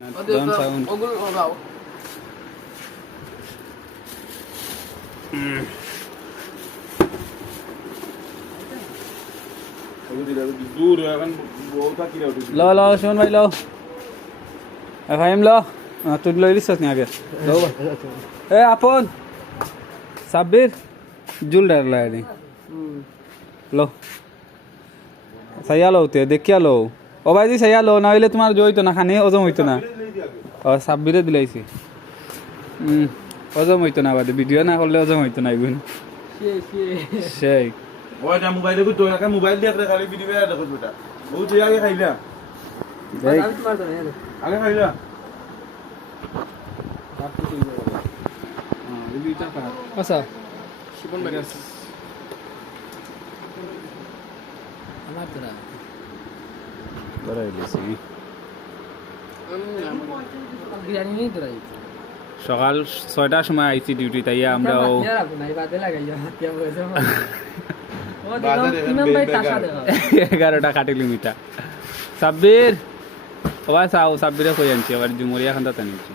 Don't sound. Low low shown भाई लो लो তুই লই দিছস নি আগে লো এ আপন সাব্বির জুল ডার লাইনি লো সাইয়া লো তে দেখিয়া লো ও ভাই দি সাইয়া লো না হইলে তোমার জইতো না খানি ওজম হইতো না ও সাব্বিরে দিলাইছি ওজম হইতো না বাদে ভিডিও না করলে ওজম হইতো না ইগুন সেই ওই যা মোবাইলে কই তো একা মোবাইল দিয়ে খালি ভিডিও বের দেখো বেটা ও যে আগে খাইলা আমি তোমার তো না আগে খাইলা আচ্ছা শিপন ভাই আমার তো না বড়াই দিছি বিরিয়ানি নেই তো রাই সকাল 6টার সময় আইছি ডিউটি তাই আমরাও বাদে লাগাইয়া হাতিয়া বসে ও বাদে দেখো ইমাম ভাই টাকা দেও 11টা কাটিলি মিটা সাব্বির ও ভাই সাব্বিরে কই আনছি আবার জুমরিয়া খান্দাতে নিছি